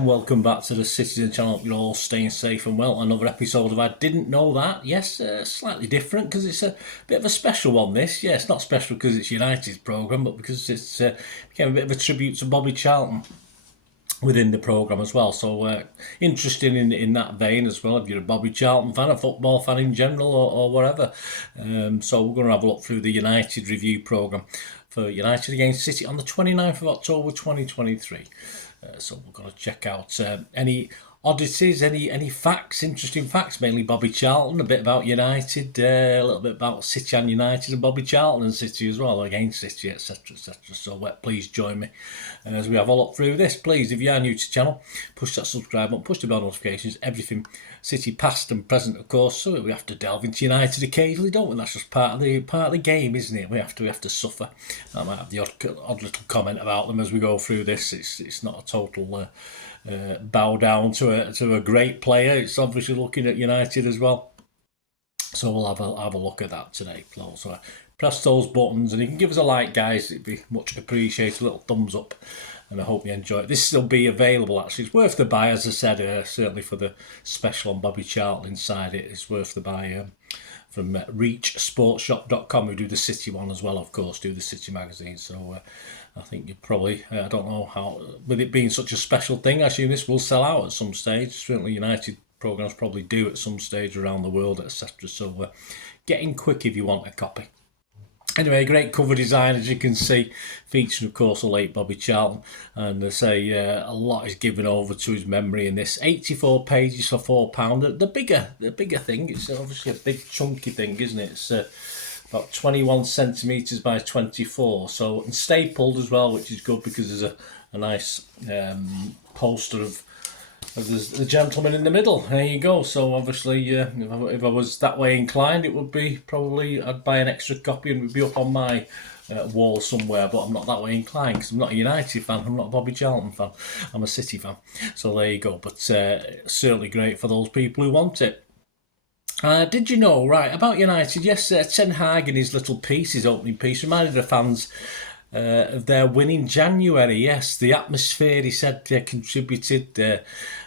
and welcome back to the Citizen channel. Hope you're all staying safe and well. Another episode of I Didn't Know That. Yes, slightly different because it's a bit of a special one, this. Yeah, it's not special because it's United's programme, but because it's became a bit of a tribute to Bobby Charlton within the programme as well. So interesting in that vein as well, if you're a Bobby Charlton fan, a football fan in general or whatever. So we're going to have a look through the United review programme for United against City on the 29th of October 2023. So we're going to check out any oddities, any facts, interesting facts, mainly Bobby Charlton, a bit about United, a little bit about City and United, and Bobby Charlton and City as well, against City, etc, etc. So please join me as we have a look through this. Please, if you are new to the channel, push that subscribe button, push the bell notifications, everything City past and present, of course. So we have to delve into United occasionally, don't we? That's just part of the game, isn't it? We have to suffer. I might have the odd little comment about them as we go through this. It's not a total bow down to a great player. It's obviously looking at United as well. So we'll have a look at that today. So press those buttons, and you can give us a like, guys. It'd be much appreciated. A little thumbs up. And I hope you enjoy it. This will be available, actually. It's worth the buy, as I said, certainly for the special on Bobby Charlton inside it. It's worth the buy from reachsportshop.com, who do the City one as well, of course, do the City magazine. So I think you probably, I don't know how, with it being such a special thing, I assume this will sell out at some stage. Certainly United programmes probably do at some stage around the world, etc. So get in quick if you want a copy. Anyway, great cover design, as you can see, featuring, of course, the late Bobby Charlton. And they say a lot is given over to his memory in this. 84 pages for £4. The bigger thing, it's obviously a big chunky thing, isn't it? It's about 21 centimetres by 24. So, and stapled as well, which is good because there's a nice poster of the gentleman in the middle. There you go. So obviously, if I was that way inclined, it would be probably I'd buy an extra copy and it would be up on my wall somewhere. But I'm not that way inclined because I'm not a United fan. I'm not a Bobby Charlton fan. I'm a City fan. So there you go. But certainly great for those people who want it. Did you know, right, about United? Yes, Ten Hag in his little piece, his opening piece, reminded the fans of their win in January. Yes, the atmosphere, he said, contributed.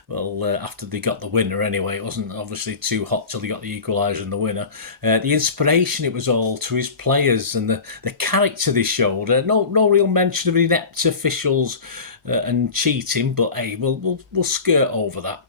After they got the winner anyway, it wasn't obviously too hot till they got the equaliser and the winner. The inspiration, it was all to his players, and the character they showed. No real mention of inept officials and cheating, but hey, we'll skirt over that.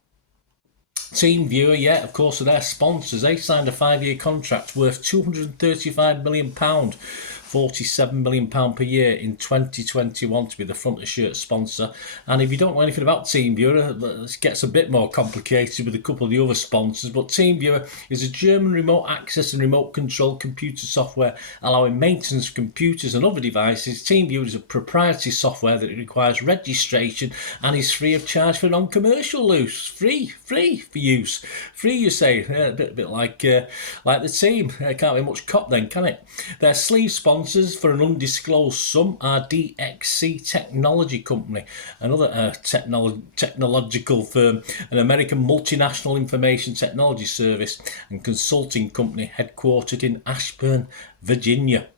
Team Viewer, yeah, of course, are their sponsors. They signed a 5-year contract worth £235 million, £47 million per year in 2021 to be the front of shirt sponsor. And if you don't know anything about TeamViewer, it gets a bit more complicated with a couple of the other sponsors. But TeamViewer is a German remote access and remote control computer software allowing maintenance of computers and other devices. TeamViewer is a proprietary software that requires registration and is free of charge for non-commercial use. Free for use. Free, you say? A bit like the team. Can't be much cop then, can it? Their sleeve sponsors for an undisclosed sum are DXC Technology Company, another technological firm, an American multinational information technology service and consulting company headquartered in Ashburn, Virginia.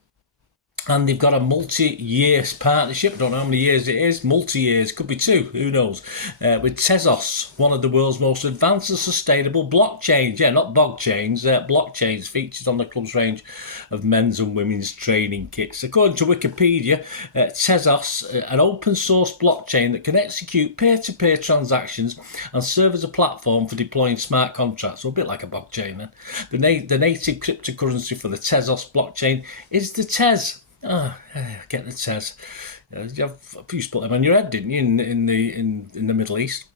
And they've got a multi-year partnership. I don't know how many years it is. Multi-years, could be 2, who knows. With Tezos, one of the world's most advanced and sustainable blockchains. Yeah, not bog chains, blockchains featured on the club's range of men's and women's training kits. According to Wikepedia, Tezos, an open source blockchain that can execute peer-to-peer transactions and serve as a platform for deploying smart contracts. So a bit like a blockchain then. The native cryptocurrency for the Tezos blockchain is the Tez. Get the Tez. You used to put them on your head, didn't you, in the Middle East?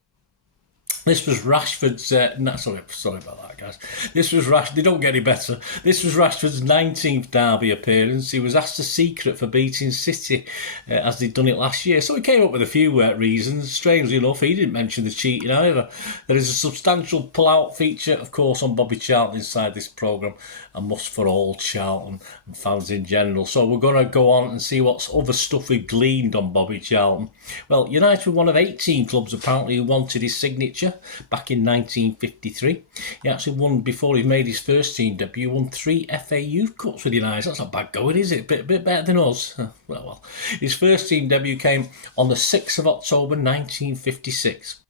This was Rashford's. Sorry about that, guys. This was Rashford. They don't get any better. This was Rashford's 19th derby appearance. He was asked a secret for beating City, as they'd done it last year. So he came up with a few reasons. Strangely enough, he didn't mention the cheating either. There is a substantial pull-out feature, of course, on Bobby Charlton inside this programme, a must for all Charlton and fans in general. So we're going to go on and see what other stuff we've gleaned on Bobby Charlton. Well, United were one of 18 clubs apparently who wanted his signature back in 1953. He actually won, before he made his first team debut, won 3 FA Youth Cups with United. That's not bad going, is it? Bit better than us. Well. His first team debut came on the 6th of October 1956.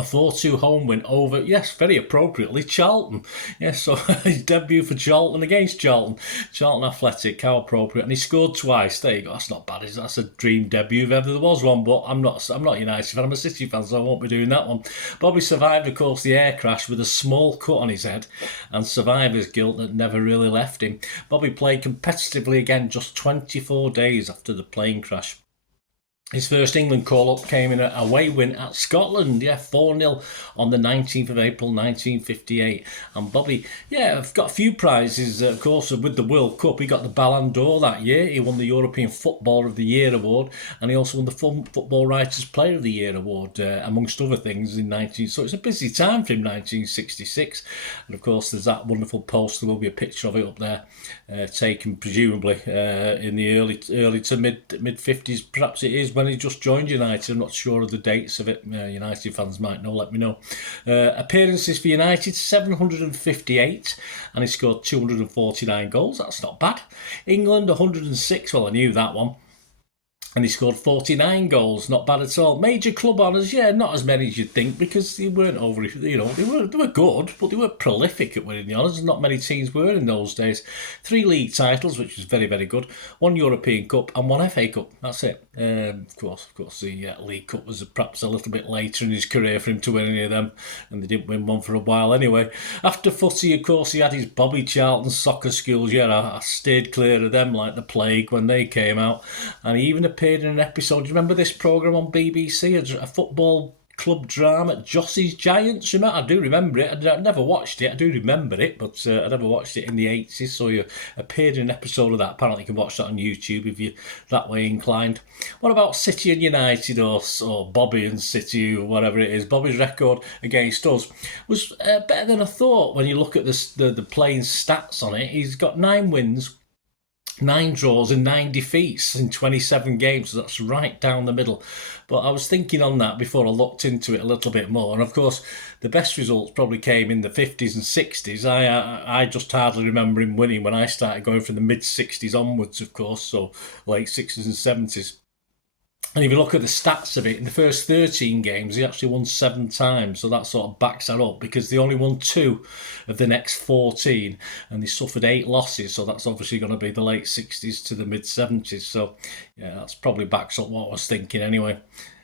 a 4-2 home win over, yes, very appropriately, Charlton. Yes, so his debut for Charlton against Charlton. Charlton Athletic, how appropriate. And he scored twice. There you go. That's not bad. That's a dream debut if ever there was one, but I'm not United fan. I'm a City fan, so I won't be doing that one. Bobby survived, of course, the air crash with a small cut on his head and survivor's guilt that never really left him. Bobby played competitively again just 24 days after the plane crash. His first England call-up came in an away win at Scotland, 4-0 on the 19th of April 1958. And Bobby, I've got a few prizes, of course, with the World Cup. He got the Ballon d'Or that year. He won the European Footballer of the Year award, and he also won the Football Writers Player of the Year award, amongst other things, in 19... So it's a busy time for him, 1966. And, of course, there's that wonderful poster. There will be a picture of it up there, taken presumably in the early to mid-50s. Perhaps it is when he just joined United. I'm not sure of the dates of it. United fans might know, let me know. Appearances for United, 758, and he scored 249 goals. That's not bad. England, 106. Well, I knew that one. And he scored 49 goals, not bad at all. Major club honours, not as many as you'd think, because they weren't over, they were good, but they weren't prolific at winning the honours. Not many teams were in those days. 3 league titles, which was very, very good. 1 European Cup and 1 FA Cup. That's it. Of course, the League Cup was perhaps a little bit later in his career for him to win any of them, and they didn't win one for a while anyway. After footy, of course, he had his Bobby Charlton soccer schools. I stayed clear of them like the plague when they came out, and he even appeared in an episode. Do you remember this programme on BBC, a football club drama, Jossie's Giants? I do remember it. I never watched it. I do remember it, but I never watched it in the 80s, so you appeared in an episode of that. Apparently you can watch that on YouTube if you're that way inclined. What about City and United, or Bobby and City, or whatever it is? Bobby's record against us was better than I thought when you look at the playing stats on it. He's got 9 wins, 9 draws and 9 defeats in 27 games, so that's right down the middle. But I was thinking on that before I looked into it a little bit more, and of course the best results probably came in the 50s and 60s. I just hardly remember him winning when I started going from the mid-60s onwards, of course, so late 60s and 70s. And if you look at the stats of it, in the first 13 games, he actually won 7 times. So that sort of backs that up, because they only won 2 of the next 14, and they suffered 8 losses. So that's obviously going to be the late 60s to the mid 70s. So that's probably backs up what I was thinking anyway.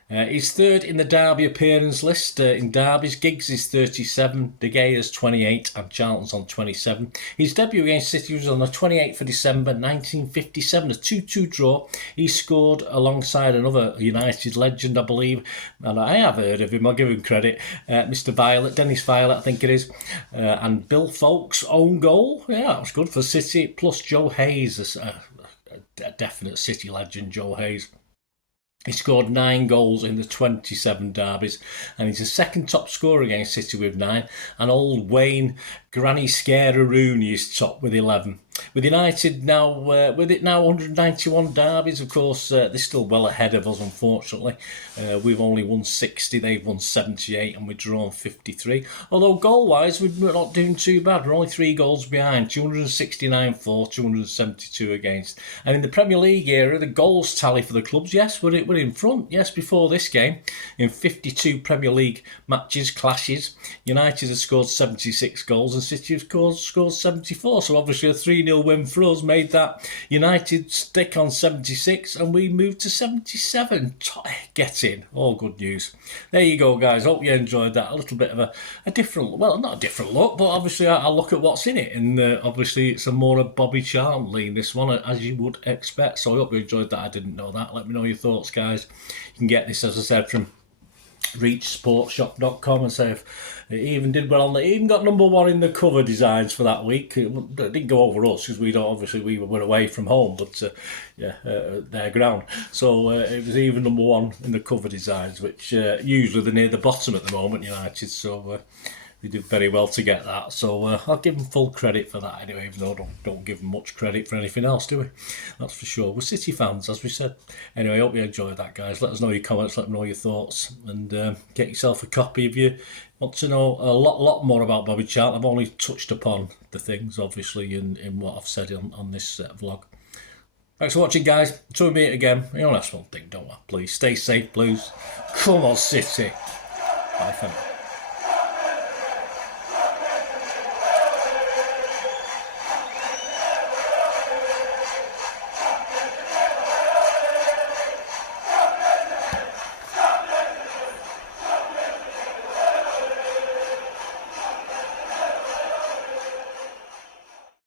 He's third in the Derby appearance list. In Derby's, Giggs is 37, De Gea's 28, and Charlton's on 27. His debut against City was on the 28th of December 1957, a 2-2 draw. He scored alongside another United legend, I believe, and I have heard of him, I'll give him credit, Mr. Violet, Dennis Violet, I think it is, and Bill Foulkes' own goal. That was good for City, plus Joe Hayes, a definite City legend, Joe Hayes. He scored 9 goals in the 27 derbies, and he's the second top scorer against City with 9. And old Wayne Granny Scare Rooney is top with 11. With United now, 191 derbies, of course, they're still well ahead of us, unfortunately. We've only won 60, they've won 78, and we've drawn 53. Although goal-wise, we're not doing too bad. We're only 3 goals behind, 269 for, 272 against. And in the Premier League era, the goals tally for the clubs, yes, we're in front. Yes, before this game, in 52 Premier League matches, clashes, United have scored 76 goals and City have scored 74. So obviously a 3-0 win for us made that United stick on 76, and we moved to 77. Get in. All good news. There you go, guys. Hope you enjoyed that. A little bit of a different, well, not a different look, but obviously I look at what's in it, and obviously it's a more of Bobby Charlton lean, this one, as you would expect. So I hope you enjoyed that. I didn't know that. Let me know your thoughts, guys. You can get this, as I said, from reachsportshop.com, and say if it even did well on the, even got number 1 in the cover designs for that week. It didn't go over us because we were away from home, but their ground, so it was even number 1 in the cover designs, which usually they're near the bottom at the moment, United, so they did very well to get that, so I'll give them full credit for that anyway, even though I don't give them much credit for anything else, do we? That's for sure. We're City fans, as we said. Anyway, I hope you enjoyed that, guys. Let us know your comments, let me know your thoughts, and get yourself a copy if you want to know a lot more about Bobby Charlton. I've only touched upon the things, obviously, in what I've said on this vlog. Thanks for watching, guys. Until we meet again, that's one thing, don't I? Please stay safe, Blues. Come on, City. Bye for now.